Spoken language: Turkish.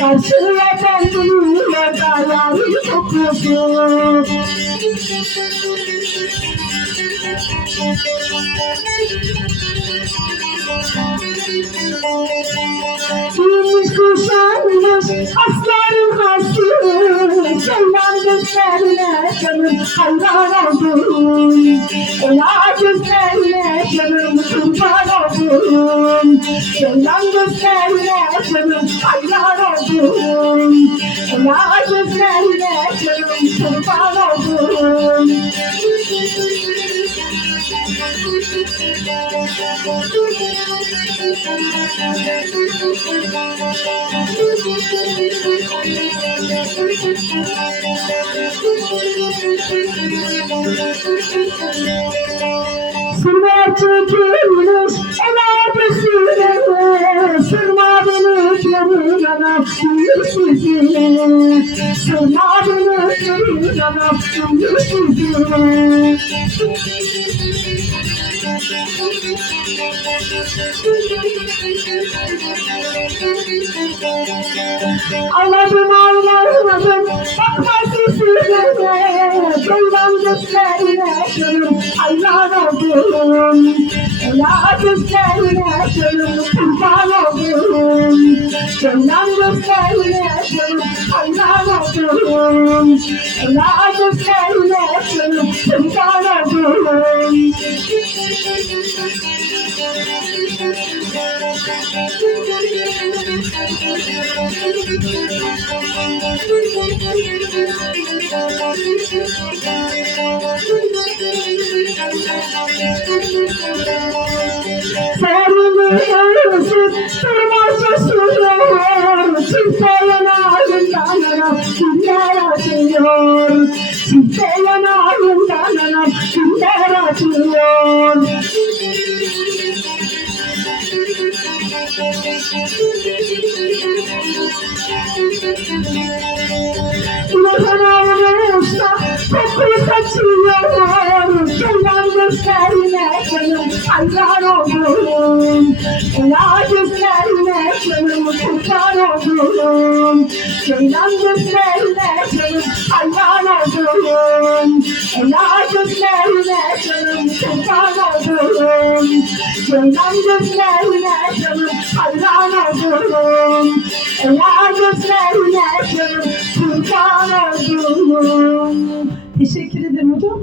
Karşıya kendini yoldayan kokusu Giymiş kuşanmış asların hası Ceylan gözlerine canım hayran oldum. Ela gözlerine canım kurban oldum. Ceylan gözlerine canım hayran oldum. Ela gözlerine canım kurban Summer to anam duyur sözünü Ağladım ağladım bakma sesine Ceylan gözlerine canım hayran oldum Ela gözlerine canım kurban oldum Ceylan gözlerine Ela gözlerine canım kurban oldum Sarılıyorsun, durmaz susuyor Kimseyen ağrından anam, kimler acıyor Neden ağrıyorsa kokuyu saçıyor Ceylan gözlerine canım hayran oldum Ela gözlerine canım kurban oldum Ceylan gözlerine canım hayran oldum Ela gözlerine Ceylan gözlerine canım hayran oldum Ela gözlerine canım kurban oldum Teşekkür ederim hocam.